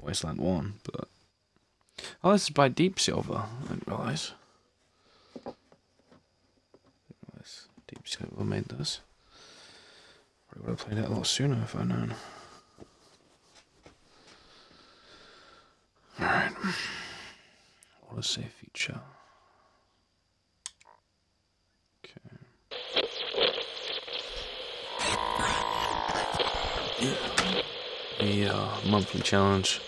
Wasteland 1, but... Oh, this is by Deep Silver. I didn't realise. Deep Silver made this. Probably would have played it a lot sooner if I'd known. Alright. Auto save feature. Okay. The monthly challenge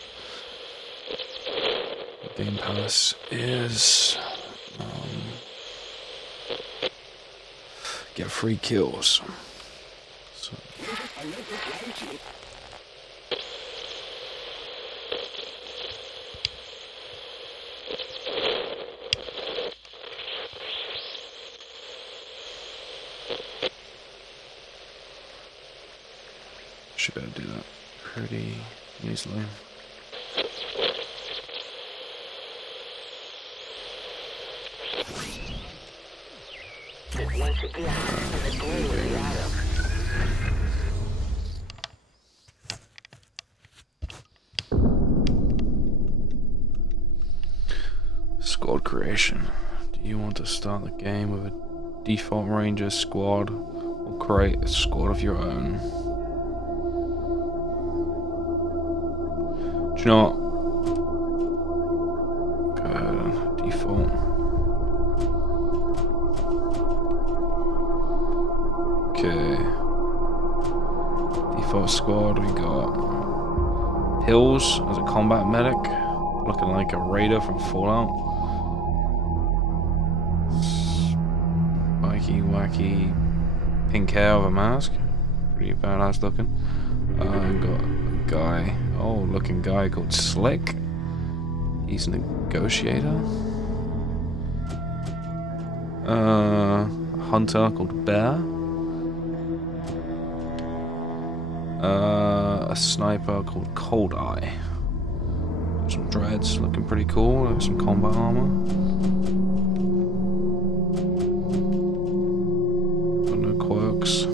at Game Palace is get free kills. So. Should be able to do that pretty easily. Squad creation. Do you want to start the game with a default ranger squad or create a squad of your own? Do you know what? Go ahead, default. Okay. Default squad, we got Hills as a combat medic, looking like a raider from Fallout. Spiky, wacky, pink hair with a mask. Pretty badass looking. Got a guy, looking guy called Slick. He's a negotiator. A hunter called Bear. A sniper called Cold Eye. Some dreads, looking pretty cool. Some combat armor. Got no quirks.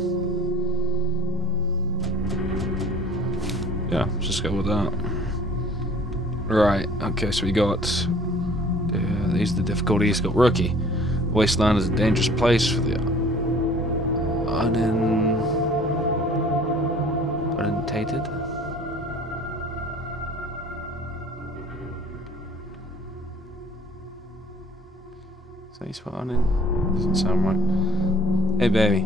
Yeah, just go with that. Right, okay, so we got... these are the difficulties. Got Rookie. Wasteland is a dangerous place for the unintended. So you spell doesn't sound right. Hey baby.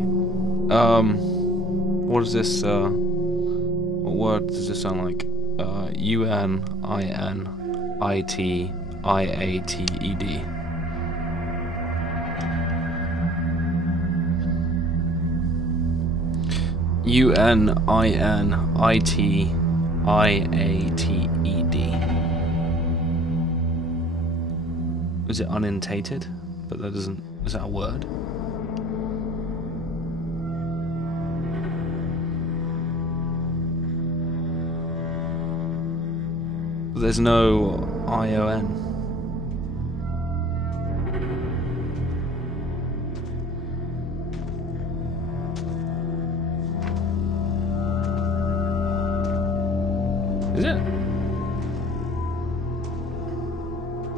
What is this what word does this sound like? UNINITIATED. UNINITIATED. Is it unintended? But that doesn't... Is that a word? But there's no ION. Is it?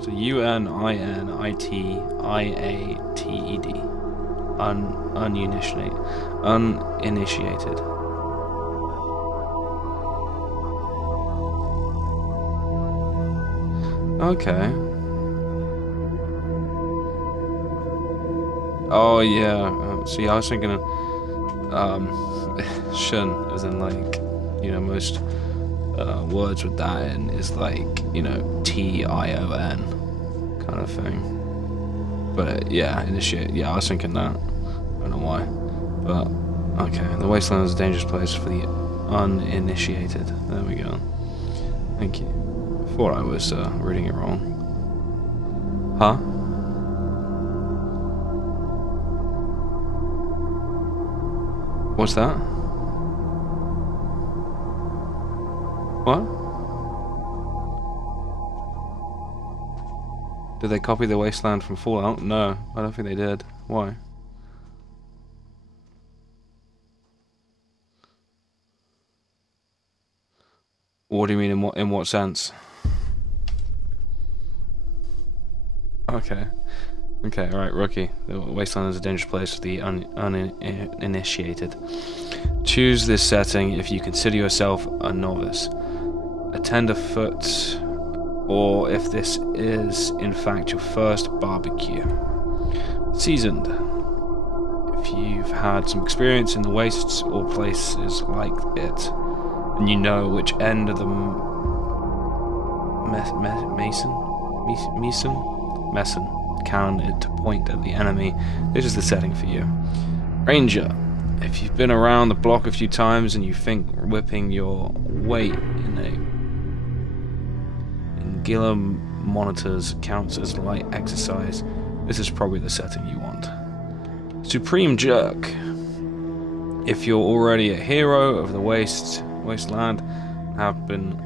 So UNINITIATED. Uninitiated. Okay. Oh yeah. See, I was thinking of shun, as in like, you know, most words with that in is like, you know, TION kind of thing. But yeah, initiate. Yeah, I was thinking that. I don't know why. But okay, the Wasteland is a dangerous place for the uninitiated. There we go. Thank you. Thought I was reading it wrong. Huh? What's that? What? Did they copy the Wasteland from Fallout? No, I don't think they did. Why? What do you mean, in what sense? Okay. Okay, alright, rookie. The Wasteland is a dangerous place for the uninitiated. Choose this setting if you consider yourself a novice, a tenderfoot, or if this is, in fact, your first barbecue. Seasoned. If you've had some experience in the wastes or places like it, and you know which end of the Meson cannon to point at the enemy, this is the setting for you. Ranger. If you've been around the block a few times and you think whipping your weight in Gillam monitors counts as light exercise, this is probably the setting you want. Supreme Jerk. If you're already a hero of the Wasteland, have been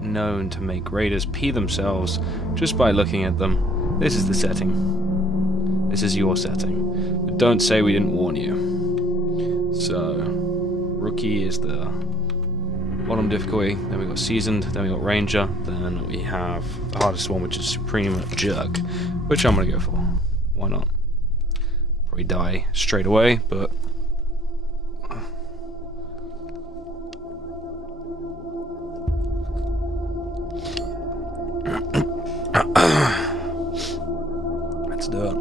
known to make raiders pee themselves just by looking at them, this is the setting. This is your setting. But don't say we didn't warn you. So, Rookie is the bottom difficulty, then we got Seasoned, then we got Ranger, then we have the hardest one, which is Supreme Jerk, which I'm gonna go for. Why not? Probably die straight away, but let's do it.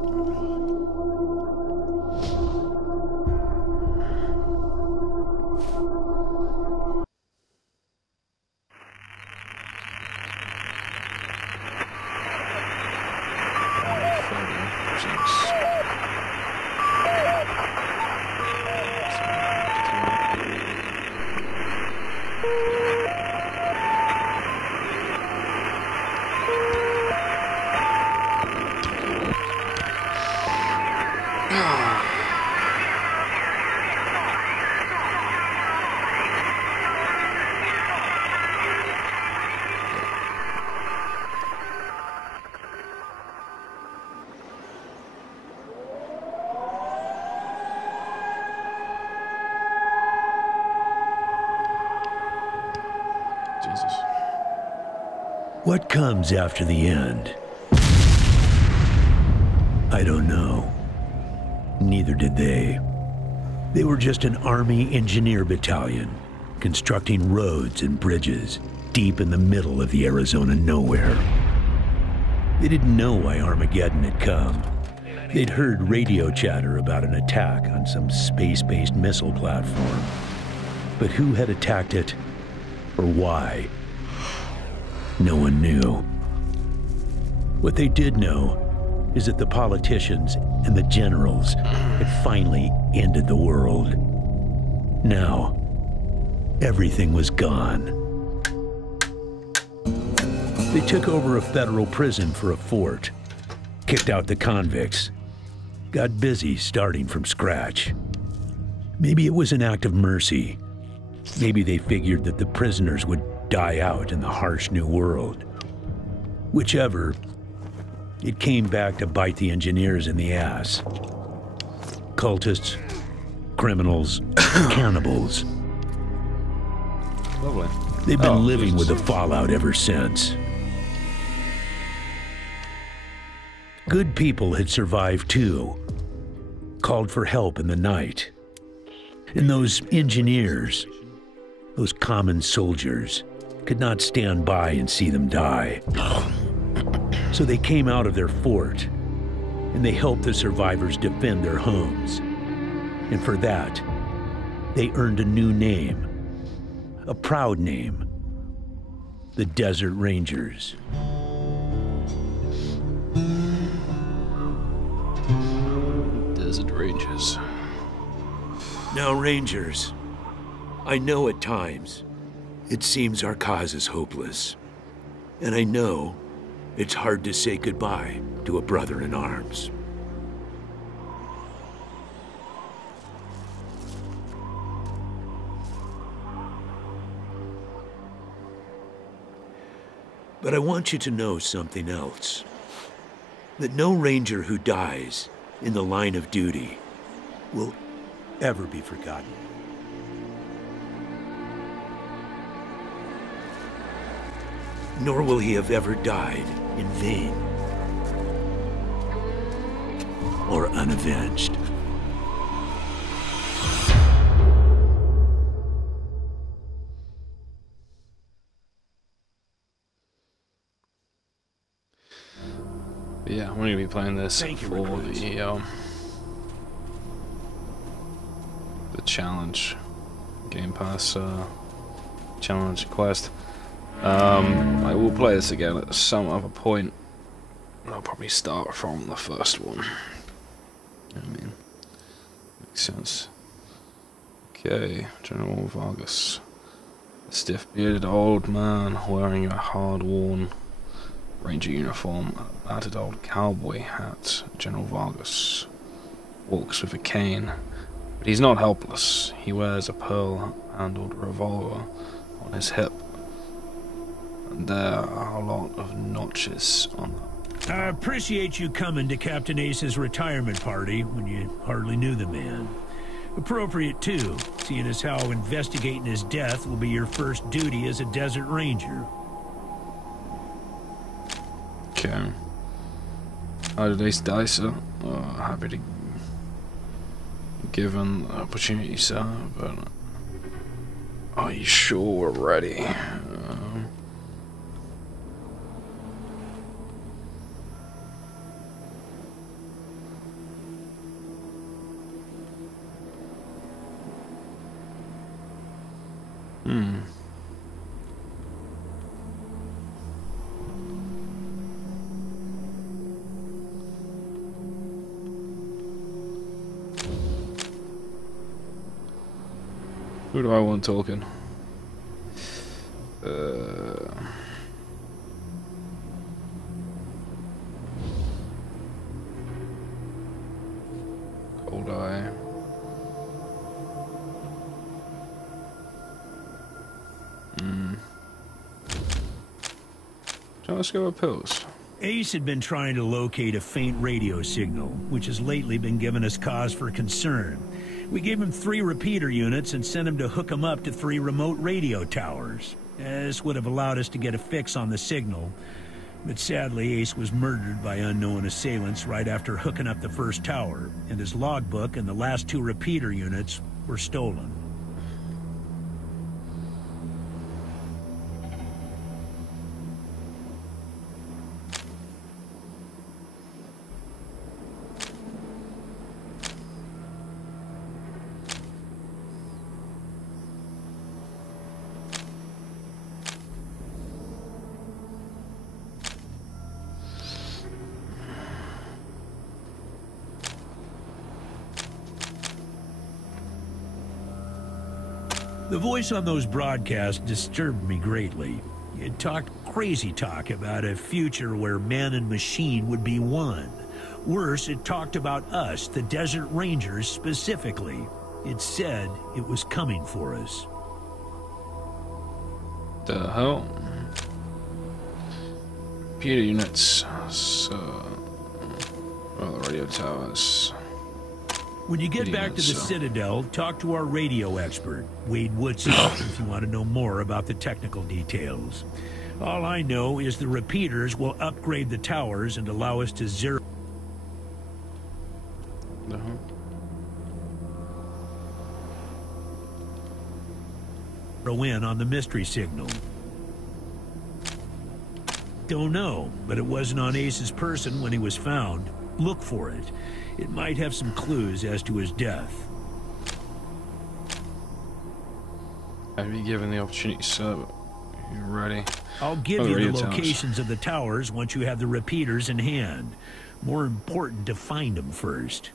Jesus. What comes after the end? I don't know. Neither did they. They were just an Army engineer battalion, constructing roads and bridges deep in the middle of the Arizona nowhere. They didn't know why Armageddon had come. They'd heard radio chatter about an attack on some space-based missile platform. But who had attacked it? Or why? No one knew. What they did know is that the politicians and the generals had finally ended the world. Now, everything was gone. They took over a federal prison for a fort, kicked out the convicts, got busy starting from scratch. Maybe it was an act of mercy. Maybe they figured that the prisoners would die out in the harsh new world. Whichever, it came back to bite the engineers in the ass. Cultists, criminals, cannibals. Lovely. They've been living with the fallout ever since. Good people had survived too, called for help in the night. And those engineers, those common soldiers, could not stand by and see them die. So they came out of their fort, and they helped the survivors defend their homes. And for that, they earned a new name, a proud name, the Desert Rangers. Desert Rangers. Now, Rangers, I know at times it seems our cause is hopeless. And I know it's hard to say goodbye to a brother in arms. But I want you to know something else. That no Ranger who dies in the line of duty will ever be forgotten. nor will he have ever died in vain or unavenged. Yeah, I'm gonna be playing this for the challenge, Game Pass challenge quest. I will play this again at some other point. I'll probably start from the first one. You know what I mean? Makes sense. Okay, General Vargas. A stiff-bearded old man wearing a hard-worn ranger uniform, a battered old cowboy hat. General Vargas walks with a cane, but he's not helpless. He wears a pearl-handled revolver on his hip, and there are a lot of notches on them. I appreciate you coming to Captain Ace's retirement party when you hardly knew the man. Appropriate, too, seeing as how investigating his death will be your first duty as a desert ranger. Okay. How did Ace die, sir? Happy to give him the opportunity, sir, but are you sure we're ready? Who do I want talking? Cold Eye. Let's go with pills. Ace had been trying to locate a faint radio signal, which has lately been giving us cause for concern. We gave him 3 repeater units and sent him to hook them up to 3 remote radio towers. This would have allowed us to get a fix on the signal. But sadly, Ace was murdered by unknown assailants right after hooking up the first tower, and his logbook and the last 2 repeater units were stolen. The voice on those broadcasts disturbed me greatly. It talked crazy talk about a future where man and machine would be one. Worse, it talked about us, the Desert Rangers, specifically. It said it was coming for us. The hell? Repeater units. So, well, the radio towers. When you get back to the Citadel, talk to our radio expert, Wade Woodson, if you want to know more about the technical details. All I know is the repeaters will upgrade the towers and allow us to zero in on the mystery signal. Don't know, but it wasn't on Ace's person when he was found. Look for it. It might have some clues as to his death. I'd be given the opportunity, sir. You're ready. I'll give you the locations of the towers once you have the repeaters in hand. More important to find them first.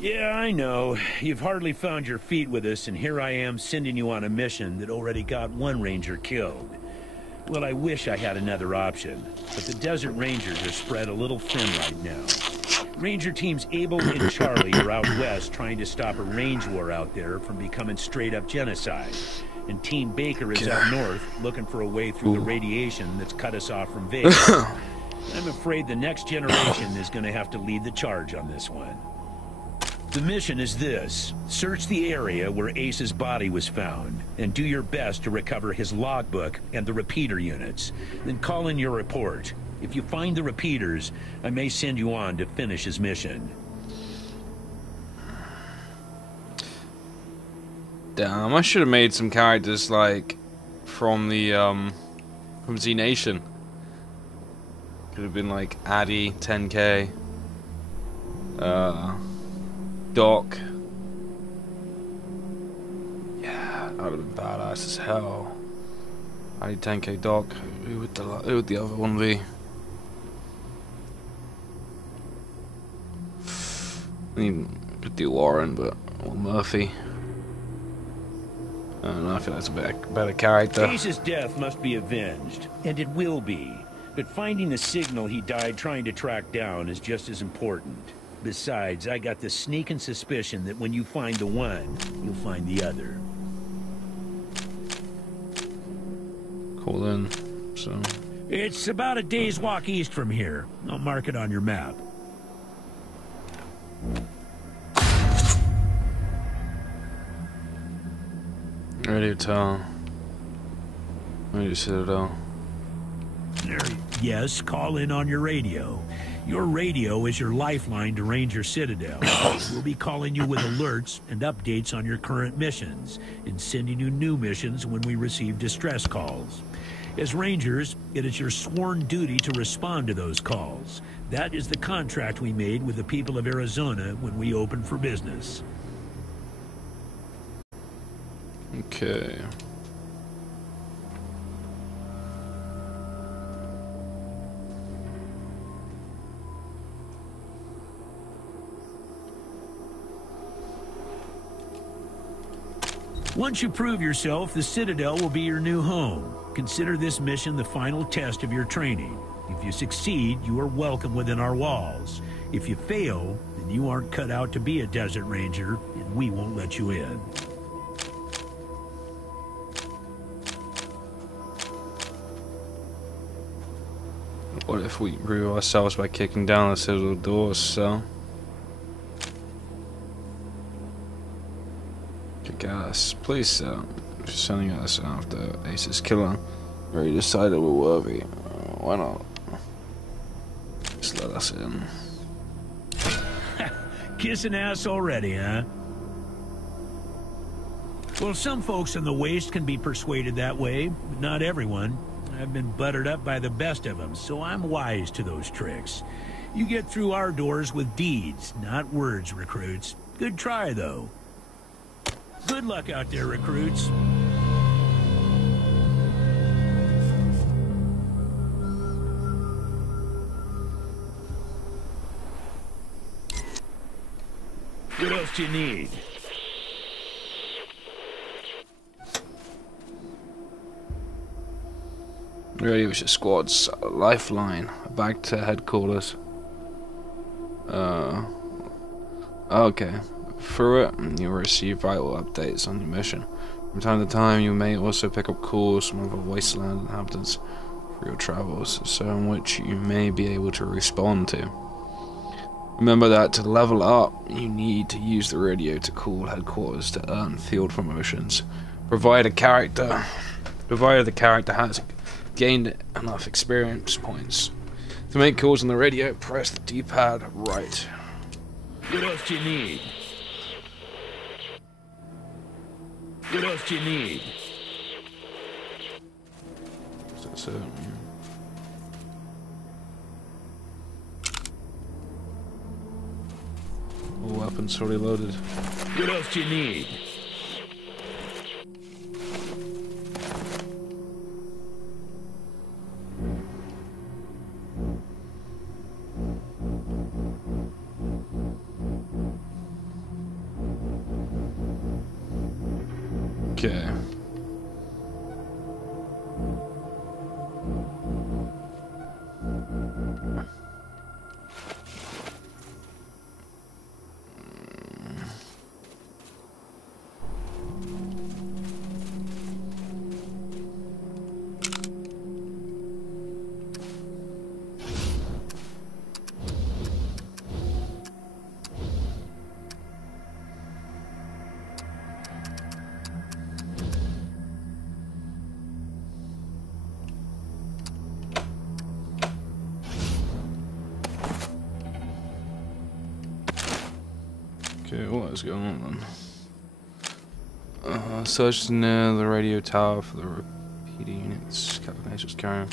Yeah, I know. You've hardly found your feet with us, and here I am sending you on a mission that already got 1 Ranger killed. Well, I wish I had another option, but the Desert Rangers are spread a little thin right now. Ranger teams Abel and Charlie are out west trying to stop a range war out there from becoming straight-up genocide. And Team Baker is out north looking for a way through the radiation that's cut us off from Vegas. I'm afraid the next generation is going to have to lead the charge on this one. The mission is this. Search the area where Ace's body was found, and do your best to recover his logbook and the repeater units. Then call in your report. If you find the repeaters, I may send you on to finish his mission. Damn, I should have made some characters like from the from Z Nation. Could have been like Addy, 10K, Doc. Yeah, that would have been badass as hell. Addy, 10K, Doc. Who would the other one be? I mean, could do Warren, or Murphy. I don't know, I feel that's a better character. Ace's death must be avenged, and it will be. But finding the signal he died trying to track down is just as important. Besides, I got the sneaking suspicion that when you find the one, you'll find the other. Cool then, so... It's about a day's walk east from here. I'll mark it on your map. Radio tower. Radio citadel. Yes, call in on your radio. Your radio is your lifeline to Ranger Citadel. We'll be calling you with alerts and updates on your current missions, and sending you new missions when we receive distress calls. As Rangers, it is your sworn duty to respond to those calls. That is the contract we made with the people of Arizona when we opened for business. Okay. Once you prove yourself, the Citadel will be your new home. Consider this mission the final test of your training. If you succeed, you are welcome within our walls. If you fail, then you aren't cut out to be a Desert Ranger, and we won't let you in. What if we prove ourselves by kicking down the citadel doors, so? Kick ass. Please, sir. If you're sending us after Ace's killer, we already decided we're worthy. Why not? Just let us in. Kissing ass already, huh? Well, some folks in the Waste can be persuaded that way, but not everyone. I've been buttered up by the best of them, so I'm wise to those tricks. You get through our doors with deeds, not words, recruits. Good try, though. Good luck out there, recruits. What else do you need? Ready with your squad's lifeline back to headquarters. Okay. Through it, you'll receive vital updates on your mission. From time to time, you may also pick up calls from other Wasteland inhabitants for your travels, so in which you may be able to respond to. Remember that to level up, you need to use the radio to call headquarters to earn field promotions. Provided the character has gained enough experience points. To make calls on the radio, press the D-pad right. What else do you need? What else do you need? That's it. All weapons already loaded. What else do you need? Okay. Okay, what is going on then? Search near the radio tower for the repeater units. Calculations carry on.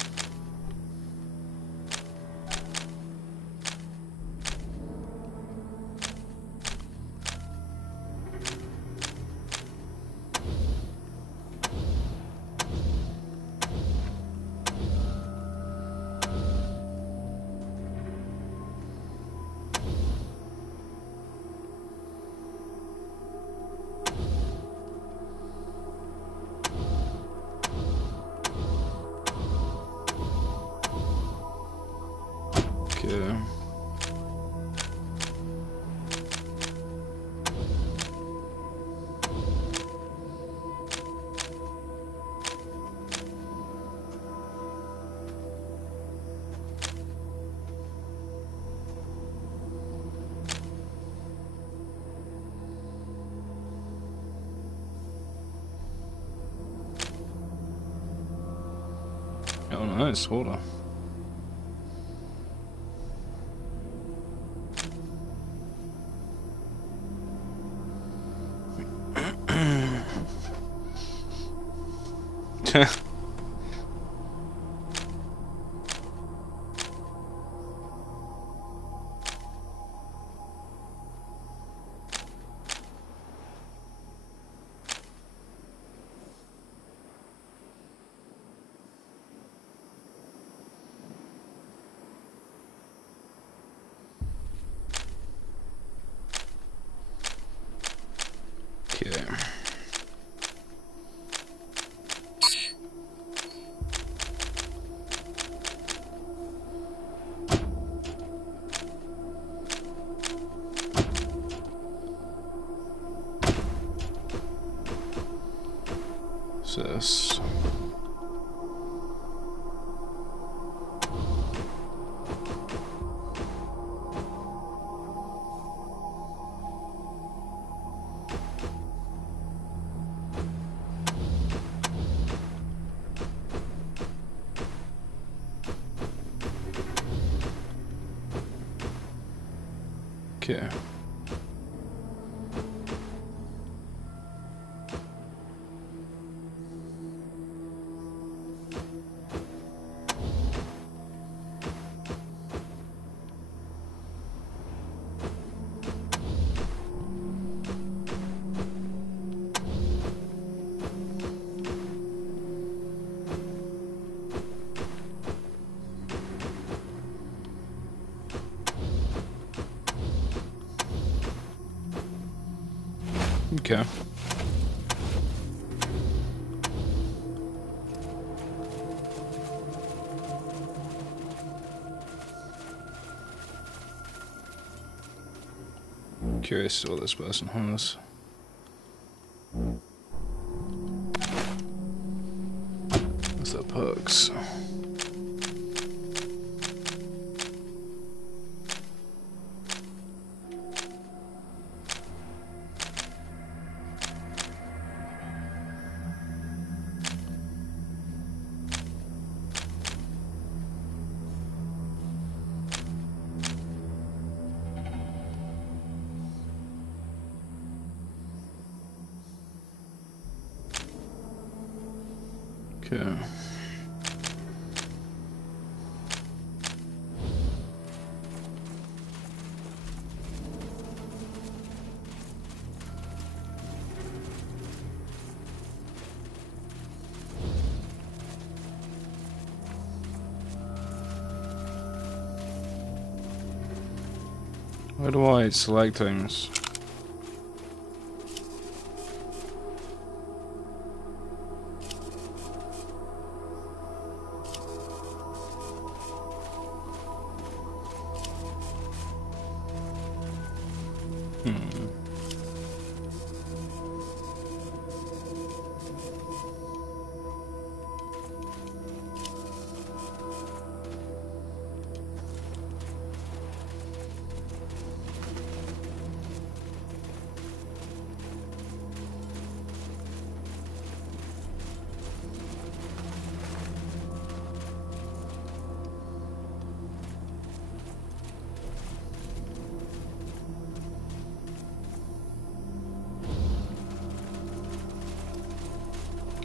Okay. Oh nice, water. Okay. So this. Okay. Okay. Curious what this person has. What's that perks? Okay. Where do I select things?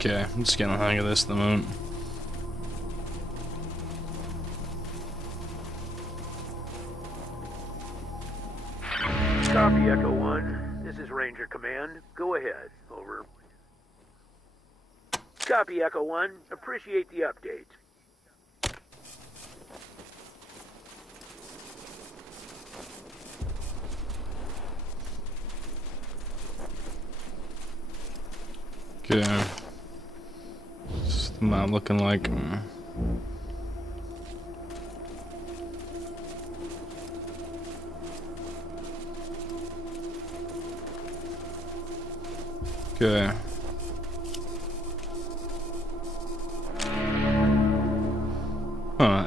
Okay, I'm just getting the hang of this at the moment. Copy, Echo 1. This is Ranger Command. Go ahead. Over. Copy, Echo 1. Appreciate the update. Okay. What's the map looking like? Okay.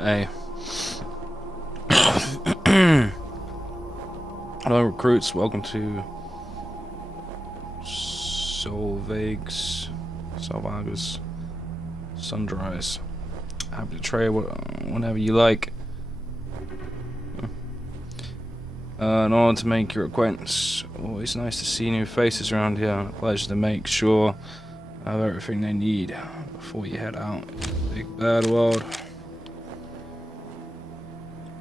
Hey. Hello, recruits. Welcome to Solveig's Sunrise. Happy to trade whenever you like. In order to make your acquaintance, always nice to see new faces around here. A pleasure to make sure I have everything they need before you head out into the big bad world.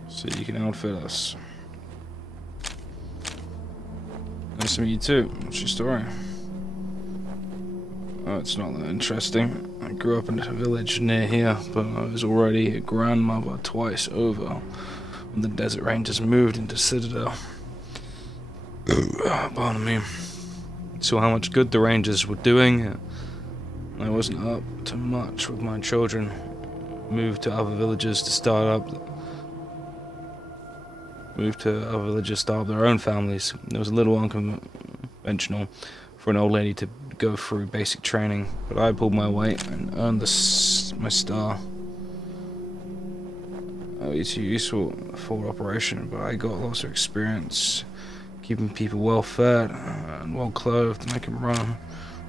So you can outfit us. Nice to meet you too. What's your story? Oh, it's not that interesting. I grew up in a village near here, but I was already a grandmother twice over when the Desert Rangers moved into Citadel. Pardon me. Saw how much good the Rangers were doing. I wasn't up to much with my children. Moved to other villages to start up their own families. It was a little unconventional for an old lady to go through basic training, but I pulled my weight and earned my star. It's useful for operation, but I got lots of experience keeping people well fed and well clothed to make them run.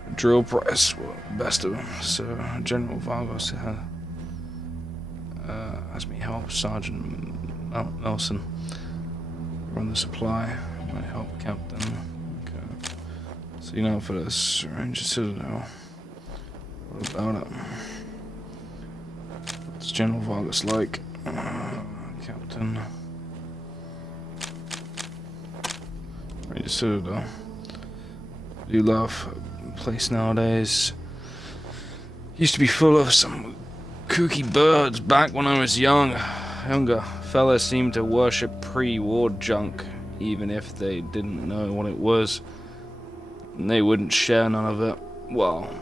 The drill press were the best of them, so General Vargas asked me to help Sergeant Nelson run the supply. I helped Captain. Okay. So you know, for this Ranger Citadel, what about it? What's General Vargas like? Captain. Ranger Citadel. Do love a place nowadays. Used to be full of some kooky birds back when I was younger. Fellas seemed to worship pre-war junk, even if they didn't know what it was. And they wouldn't share none of it. Well,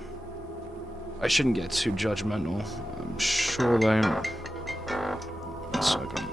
I shouldn't get too judgmental. I'm sure they... One second.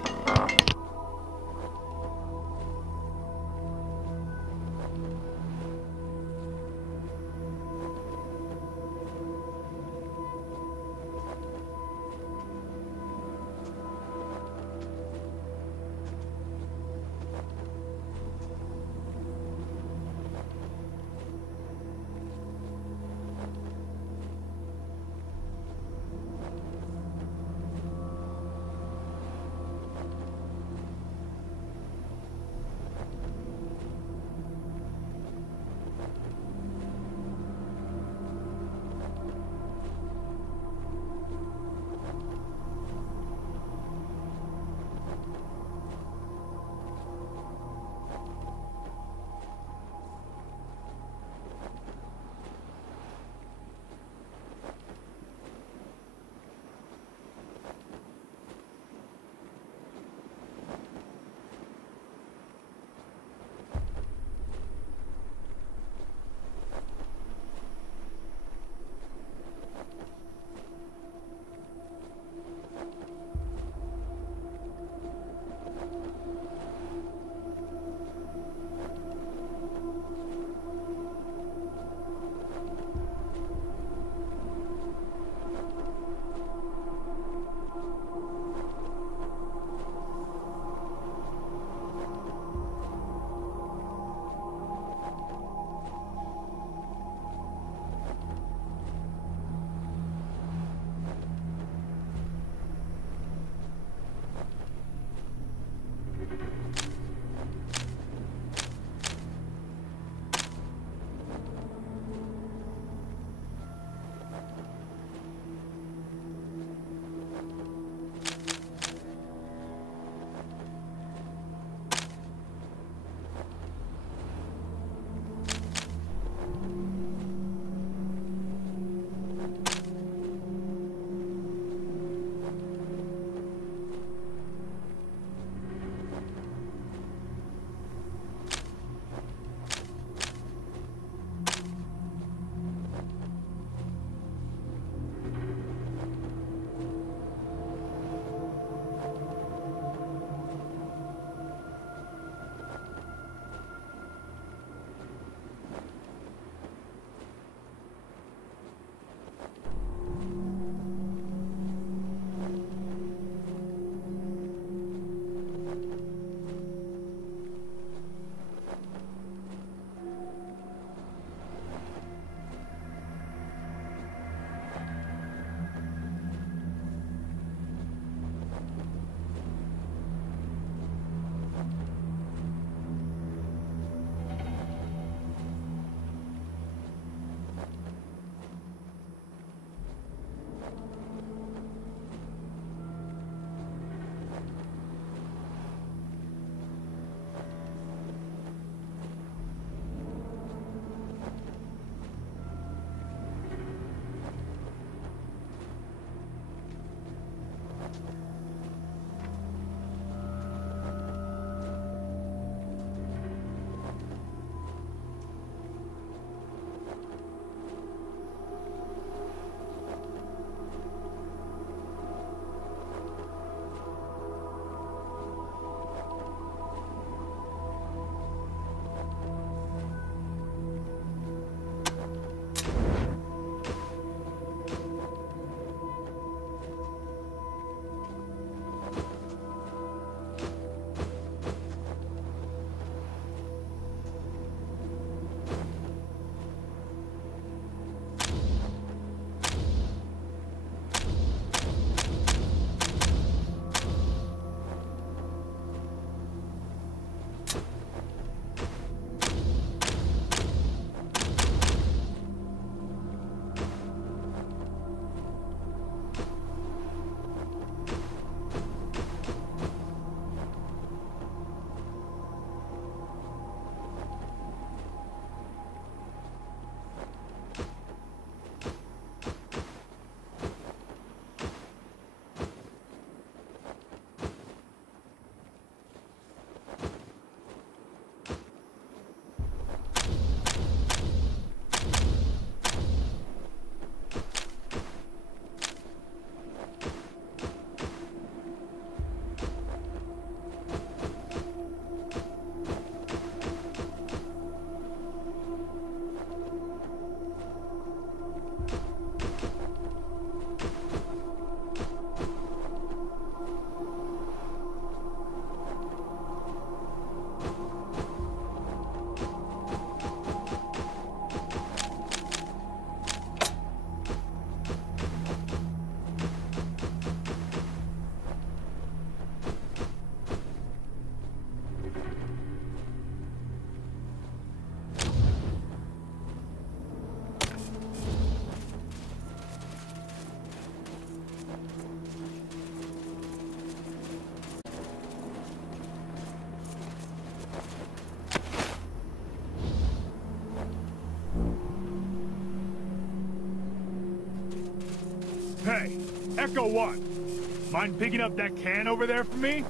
Hey, Echo 1. Mind picking up that can over there for me?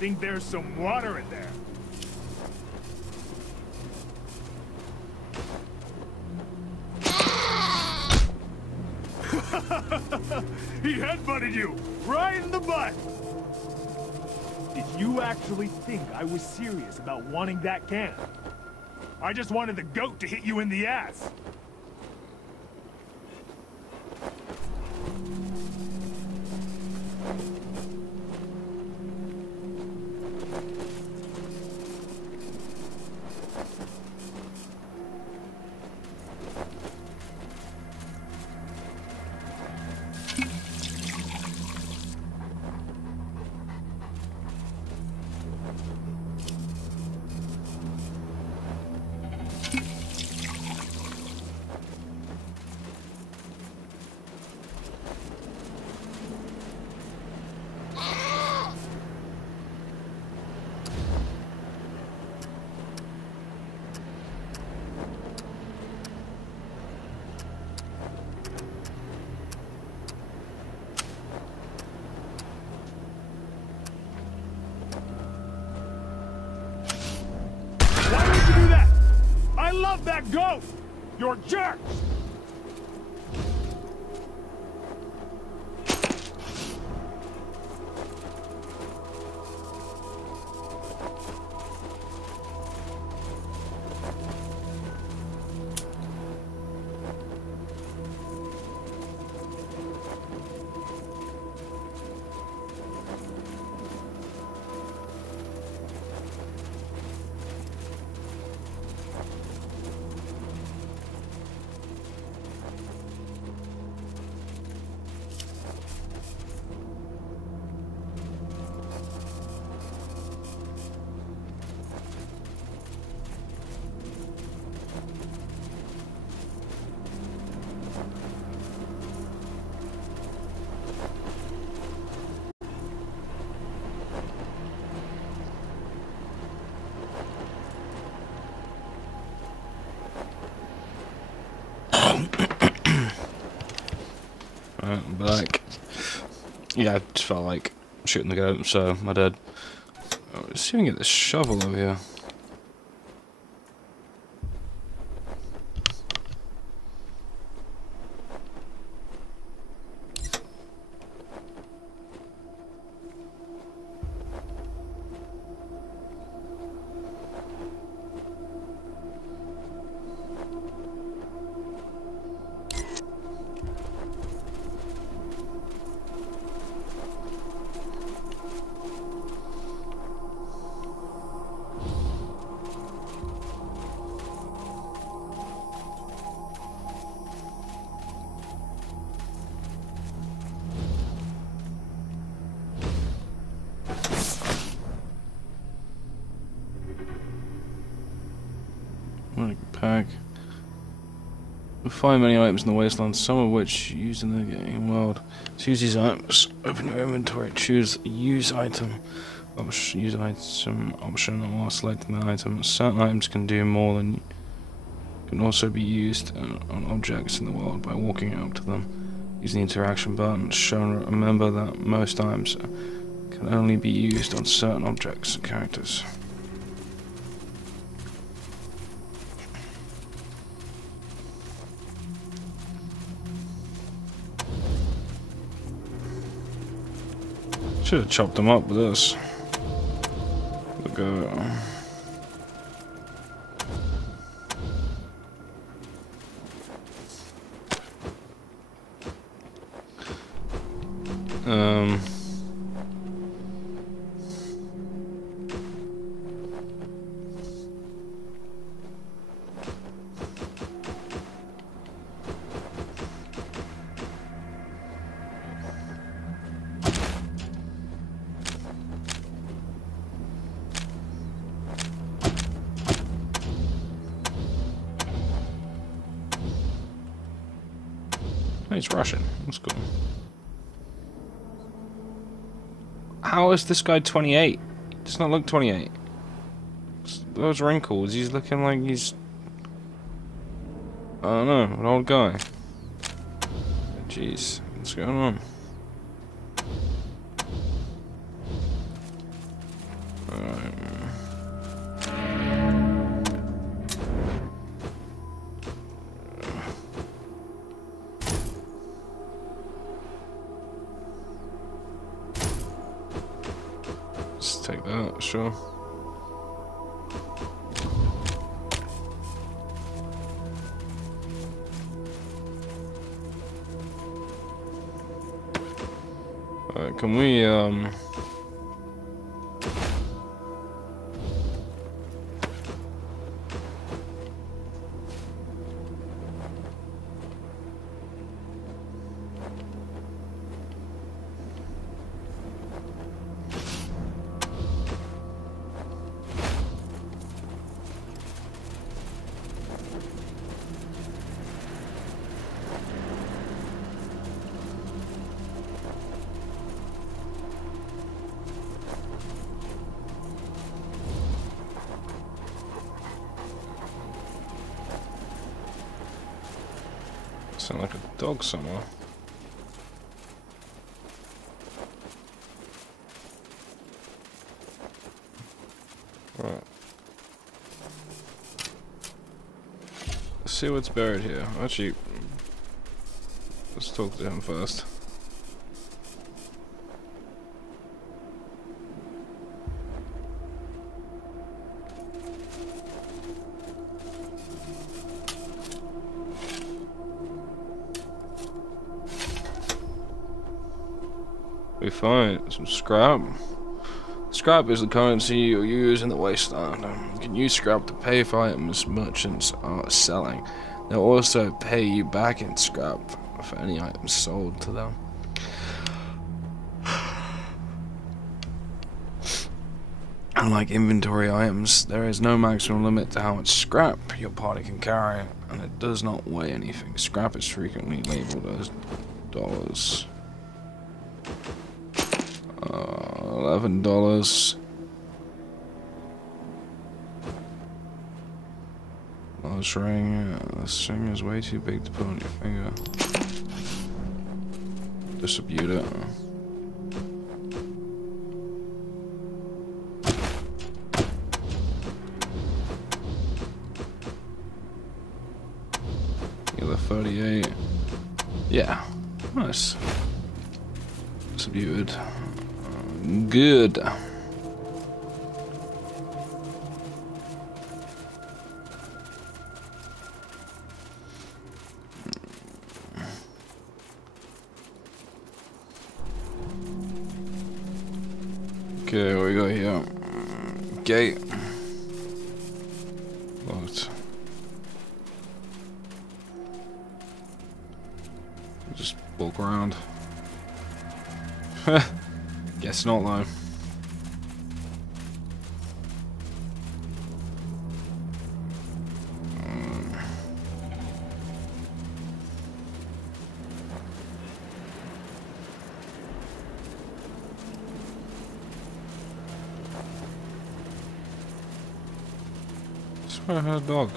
Think there's some water in there. He headbutted you right in the butt. Did you actually think I was serious about wanting that can? I just wanted the goat to hit you in the ass. That goat! You're jerks! Right, I'm back. Yeah, I just felt like shooting the goat, so I did. Let's see if we can get this shovel over here. Pack. You'll find many items in the Wasteland, some of which used in the game world. To use these items, open your inventory, choose use item option while selecting the item. Certain items can do more than can also be used on objects in the world by walking up to them. Using the interaction button shown, remember that most items can only be used on certain objects and characters. Should have chopped them up with this. We'll go. He's Russian. That's cool. How is this guy 28? He does not look 28. Those wrinkles, he's looking like he's... I don't know, an old guy. Jeez. What's going on? Alright. Let's take that, sure. Alright, can we, sound like a dog somewhere. Right. Let's see what's buried here. Actually, let's talk to him first. We find some scrap. Scrap is the currency you use in the Wasteland. You can use scrap to pay for items merchants are selling. They'll also pay you back in scrap for any items sold to them. Unlike inventory items, there is no maximum limit to how much scrap your party can carry, and it does not weigh anything. Scrap is frequently labeled as dollars. $11. Large ring. This ring is way too big to put on your finger. Distribute it. You're 38. Yeah. Nice. Distributed. Good. Okay, what we got here? Gate. Locked. Just walk around. Guess not though. I swear I heard a dog.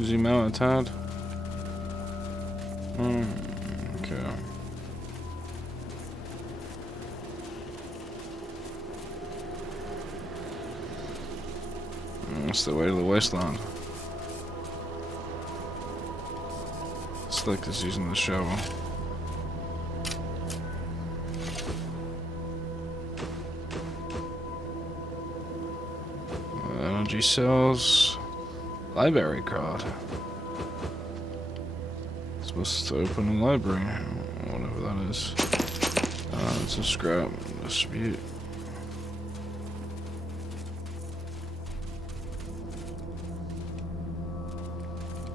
Zoom out a tad. Okay. That's the way to the Wasteland. Slick is using the shovel. Energy cells. Library card. It's supposed to open a library, whatever that is. It's a scrap. Distribute.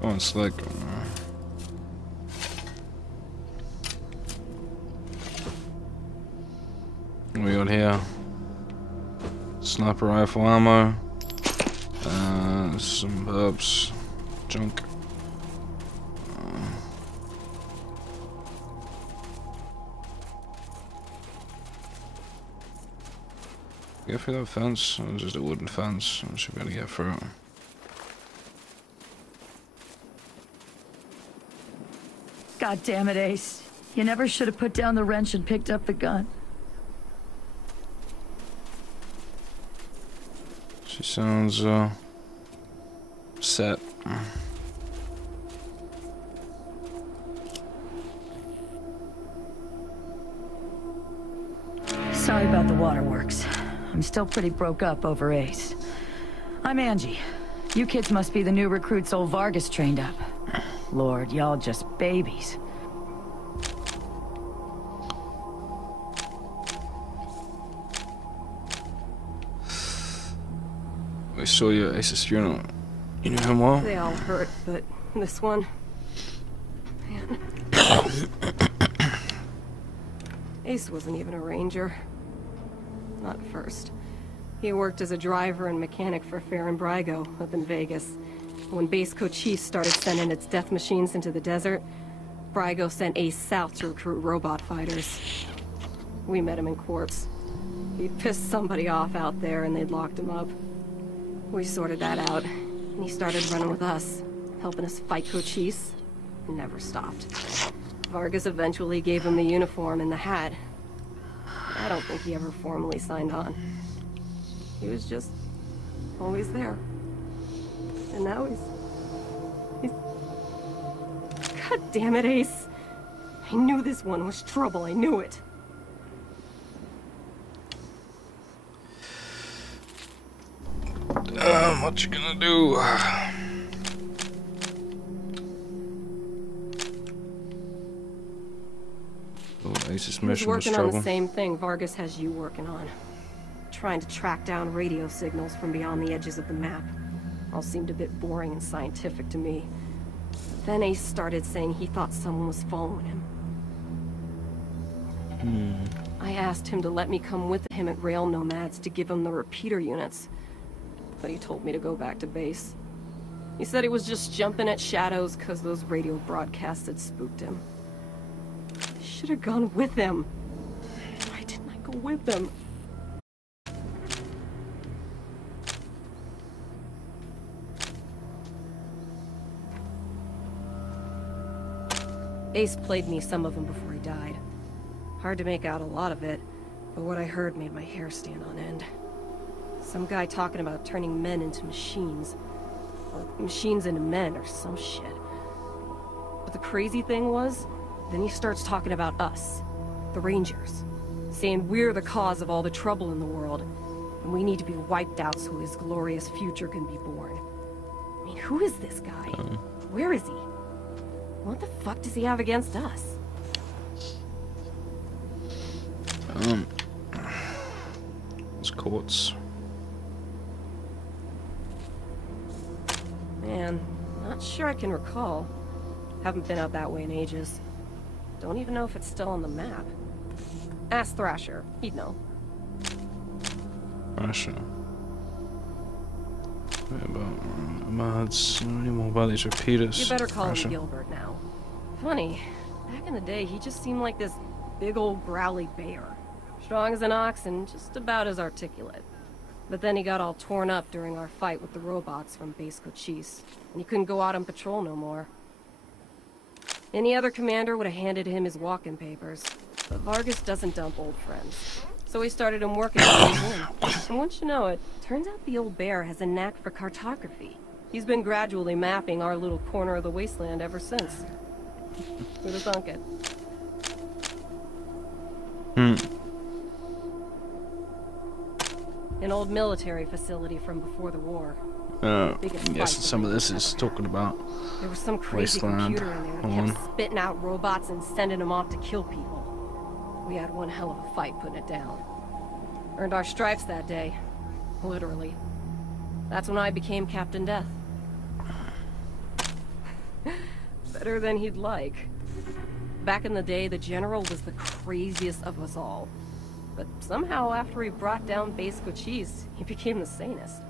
Come on, Slick. What we got here? Sniper rifle ammo. Some herbs, junk. Go through that fence? Or just a wooden fence? I should be able to get through. God damn it, Ace. You never should have put down the wrench and picked up the gun. She sounds, upset. Sorry about the waterworks. I'm still pretty broke up over Ace. I'm Angie. You kids must be the new recruits old Vargas trained up. Lord, y'all just babies. We saw you at Ace's funeral. You knew him well? They all hurt, but this one... Man. Ace wasn't even a ranger. Not at first. He worked as a driver and mechanic for Fair and Brygo up in Vegas. When Base Cochise started sending its death machines into the desert, Brygo sent Ace south to recruit robot fighters. We met him in quartz. He'd pissed somebody off out there and they'd locked him up. We sorted that out, and he started running with us, helping us fight Cochise. Never stopped. Vargas eventually gave him the uniform and the hat. I don't think he ever formally signed on. He was just always there. And now he's... God damn it, Ace. I knew this one was trouble, I knew it. What you gonna do? Oh, Ace's mission was working trouble. on the same thing Vargas has you working on. Trying to track down radio signals from beyond the edges of the map. All seemed a bit boring and scientific to me. But then Ace started saying he thought someone was following him. I asked him to let me come with him at Rail Nomads to give him the repeater units. But he told me to go back to base. He said he was just jumping at shadows because those radio broadcasts had spooked him. I should have gone with him. Why didn't I go with him? Ace played me some of them before he died. Hard to make out a lot of it, but what I heard made my hair stand on end. Some guy talking about turning men into machines. Or machines into men, or some shit. But the crazy thing was, then he starts talking about us, the Rangers. Saying we're the cause of all the trouble in the world, and we need to be wiped out so his glorious future can be born. I mean, who is this guy? Where is he? What the fuck does he have against us? It's quartz. Man, not sure I can recall. Haven't been out that way in ages. Don't even know if it's still on the map. Ask Thrasher, he'd know. Thrasher. Wait about mods. Any more about these repeaters? You better call Thrasher. him Gilbert now. Funny, back in the day he just seemed like this big old growly bear. Strong as an ox and just about as articulate. But then he got all torn up during our fight with the robots from Base Cochise, and he couldn't go out on patrol no more. Any other commander would have handed him his walking papers, but Vargas doesn't dump old friends. So he started him working on him. And once you know it, turns out the old bear has a knack for cartography. He's been gradually mapping our little corner of the Wasteland ever since. Who'd have thunk it? An old military facility from before the war. Yes, some of this is talking about There was some crazy Wasteland. computer in there that kept spitting out robots and sending them off to kill people. We had one hell of a fight putting it down. Earned our stripes that day. Literally. That's when I became Captain Death. Better than he'd like. Back in the day, the General was the craziest of us all. But somehow, after he brought down Base Cochise, he became the sanest.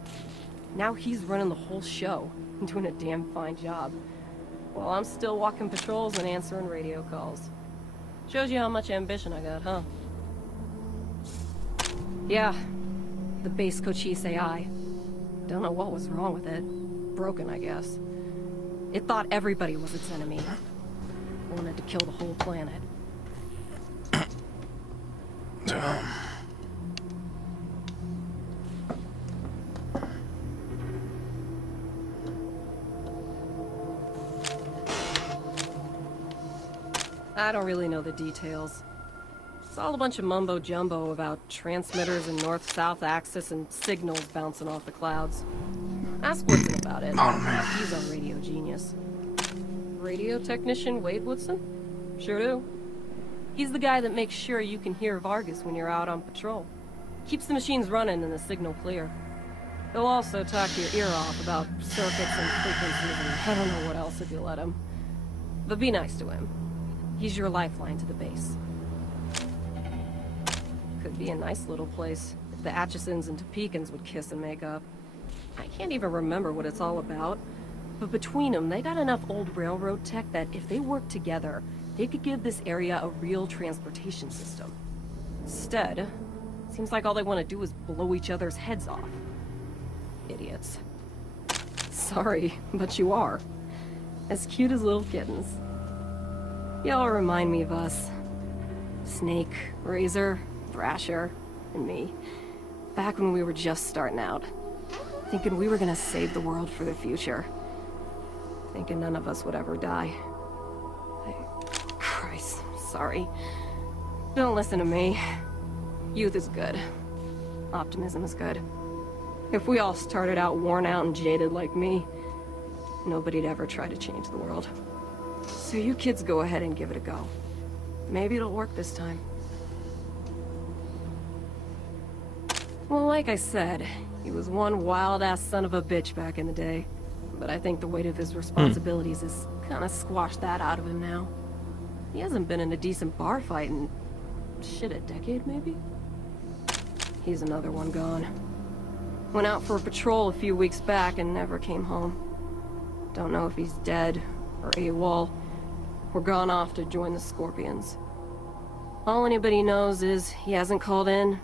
Now he's running the whole show, and doing a damn fine job. While I'm still walking patrols and answering radio calls. Shows you how much ambition I got, huh? Yeah. The base Cochise AI. Don't know what was wrong with it. Broken, I guess. It thought everybody was its enemy. Wanted to kill the whole planet. I don't really know the details. It's all a bunch of mumbo-jumbo about transmitters and north-south axis and signals bouncing off the clouds. Ask Woodson about it. Oh, man. He's our radio genius. Radio technician Wade Woodson? Sure do. He's the guy that makes sure you can hear Vargas when you're out on patrol. Keeps the machines running and the signal clear. He'll also talk your ear off about circuits and frequencies and I don't know what else if you let him. But be nice to him. He's your lifeline to the base. Could be a nice little place if the Atchisons and Topekans would kiss and make up. I can't even remember what it's all about, but between them, they got enough old railroad tech that if they worked together, they could give this area a real transportation system. Instead, seems like all they want to do is blow each other's heads off. Idiots. Sorry, but you are. As cute as little kittens. Y'all remind me of us. Snake, Razor, Thrasher, and me. Back when we were just starting out. Thinking we were gonna save the world for the future. Thinking none of us would ever die. Christ, sorry. Don't listen to me. Youth is good. Optimism is good. If we all started out worn out and jaded like me, nobody'd ever try to change the world. So you kids go ahead and give it a go. Maybe it'll work this time. Well, like I said, he was one wild-ass son of a bitch back in the day. But I think the weight of his responsibilities has kind of squashed that out of him now. He hasn't been in a decent bar fight in, shit, a decade maybe? He's another one gone. Went out for a patrol a few weeks back and never came home. Don't know if he's dead or AWOL, or gone off to join the Scorpions. All anybody knows is he hasn't called in,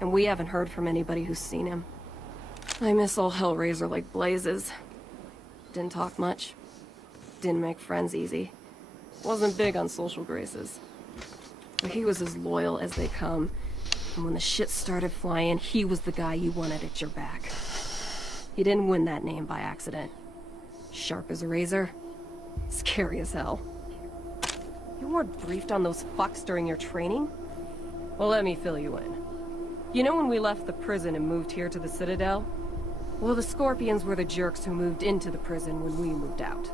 and we haven't heard from anybody who's seen him. I miss old Hellraiser like blazes. Didn't talk much. Didn't make friends easy. Wasn't big on social graces. But he was as loyal as they come, and when the shit started flying, he was the guy you wanted at your back. He didn't win that name by accident. Sharp as a razor. Scary as hell. You weren't briefed on those fucks during your training? Well, let me fill you in. You know when we left the prison and moved here to the Citadel? Well, the Scorpions were the jerks who moved into the prison when we moved out.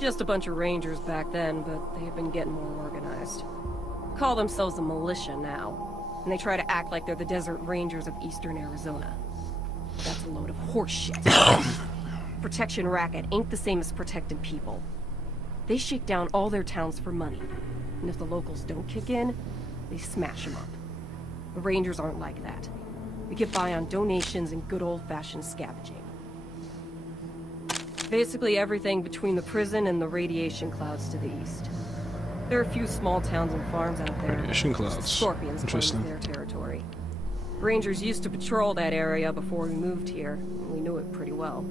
Just a bunch of rangers back then, but they've been getting more organized. Call themselves the militia now, and they try to act like they're the Desert Rangers of Eastern Arizona. That's a load of horse shit. Protection racket ain't the same as protecting people. They shake down all their towns for money, and if the locals don't kick in, they smash them up. The Rangers aren't like that. We get by on donations and good old-fashioned scavenging. Basically everything between the prison and the radiation clouds to the east. There are a few small towns and farms out there. Radiation clouds. Scorpions claim their territory. Rangers used to patrol that area before we moved here, and we knew it pretty well.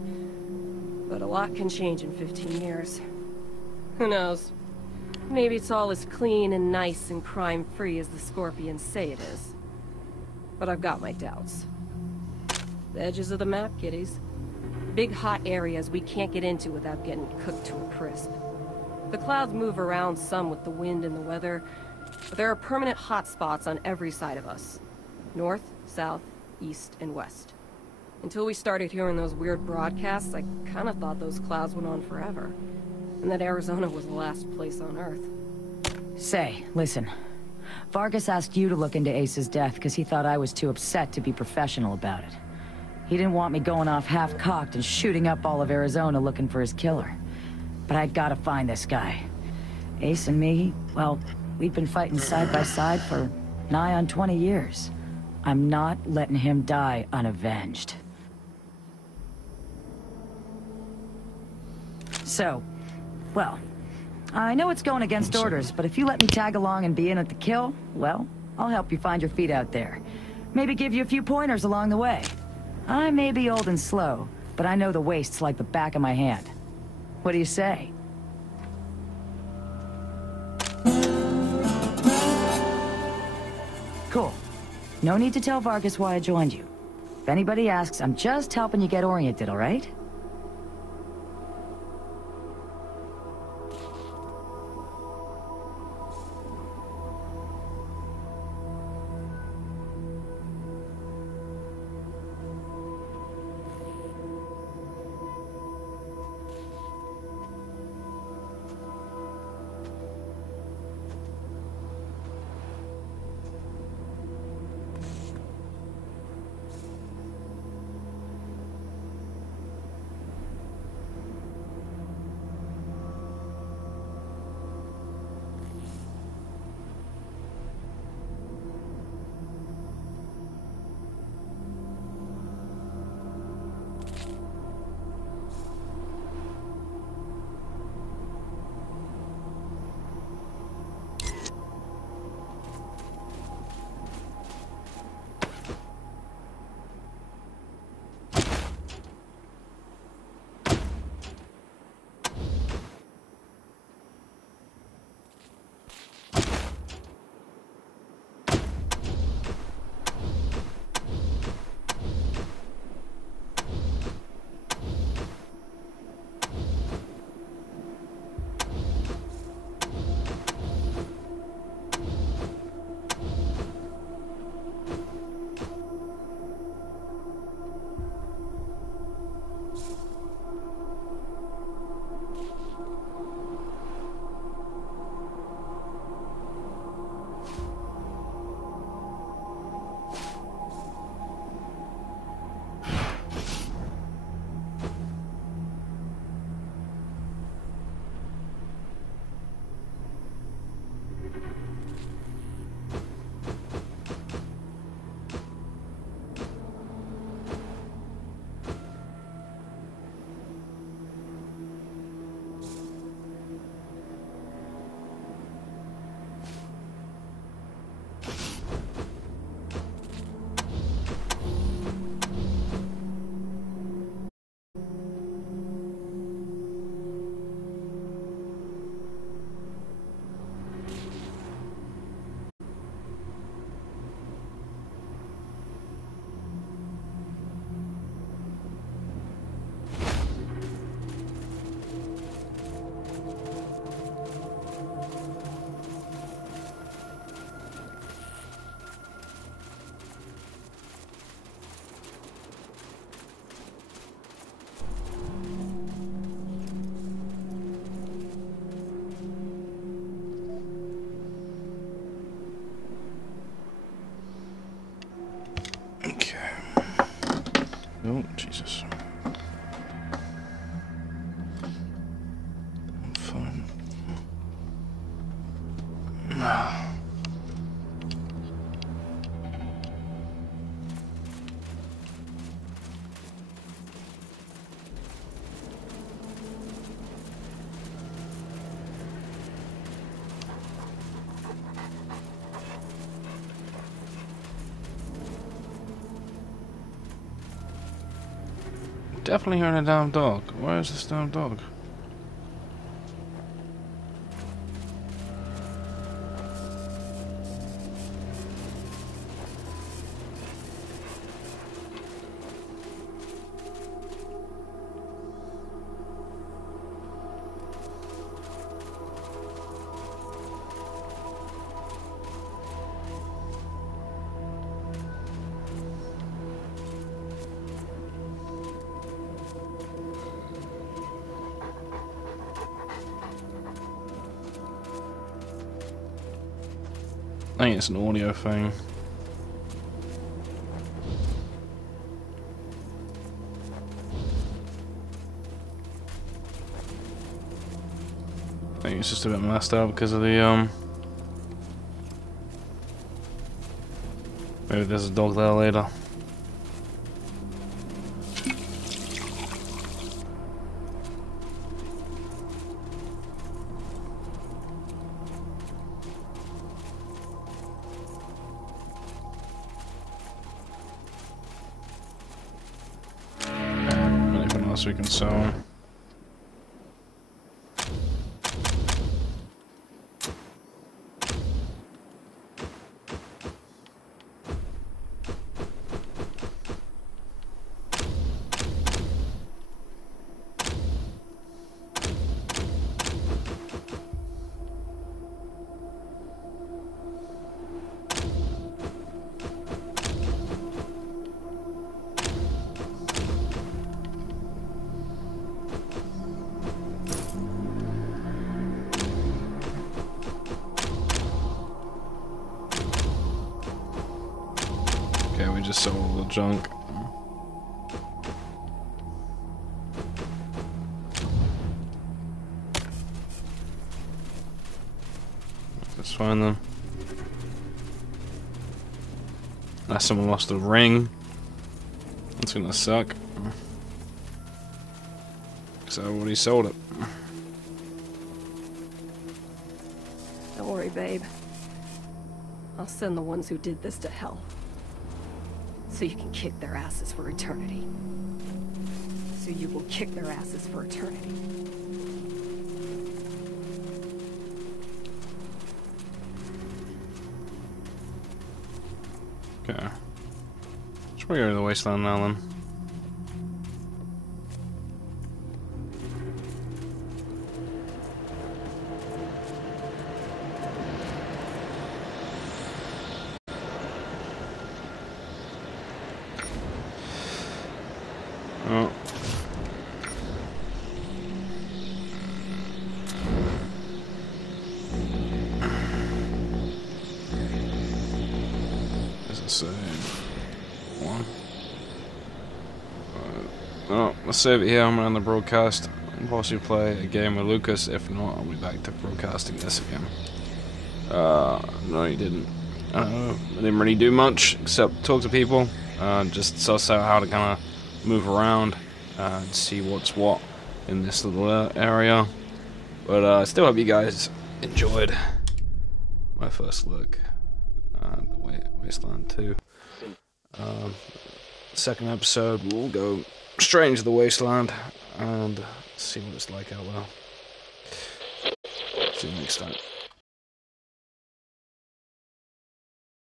But a lot can change in 15 years. Who knows? Maybe it's all as clean and nice and crime-free as the Scorpions say it is. But I've got my doubts. The edges of the map, kiddies. Big hot areas we can't get into without getting cooked to a crisp. The clouds move around some with the wind and the weather, but there are permanent hot spots on every side of us. North, south, east, and west. Until we started hearing those weird broadcasts, I kinda thought those clouds went on forever. And that Arizona was the last place on Earth. Say, listen. Vargas asked you to look into Ace's death because he thought I was too upset to be professional about it. He didn't want me going off half-cocked and shooting up all of Arizona looking for his killer. But I gotta find this guy. Ace and me, well, we've been fighting side by side for nigh on 20 years. I'm not letting him die unavenged. So, well, I know it's going against orders, but if you let me tag along and be in at the kill, well, I'll help you find your feet out there. Maybe give you a few pointers along the way. I may be old and slow, but I know the wastes like the back of my hand. What do you say? Cool. No need to tell Vargas why I joined you. If anybody asks, I'm just helping you get oriented, all right? Oh, Jesus. I'm fine. Definitely hearing a damn dog. Where is this damn dog? I think it's an audio thing. I think it's just a bit messed up because of the maybe there's a dog there later. we can sell them. Okay, we just sold all the junk. That's fine then. Unless someone lost a ring. That's gonna suck. So I already sold it. Don't worry, babe. I'll send the ones who did this to hell. So you can kick their asses for eternity. So you will kick their asses for eternity. Okay. Should we go to the Wasteland now then? Oh. There's a save. One. Oh, let's save it here. I'm gonna end the broadcast and possibly play a game with Lucas. If not, I'll be back to broadcasting this again. No, you didn't. I didn't really do much except talk to people. Just suss out how to kind of move around and see what's what in this little area. But I still hope you guys enjoyed my first look at the Wasteland 2. Second episode, we'll go straight into the Wasteland and see what it's like out there. See you next time.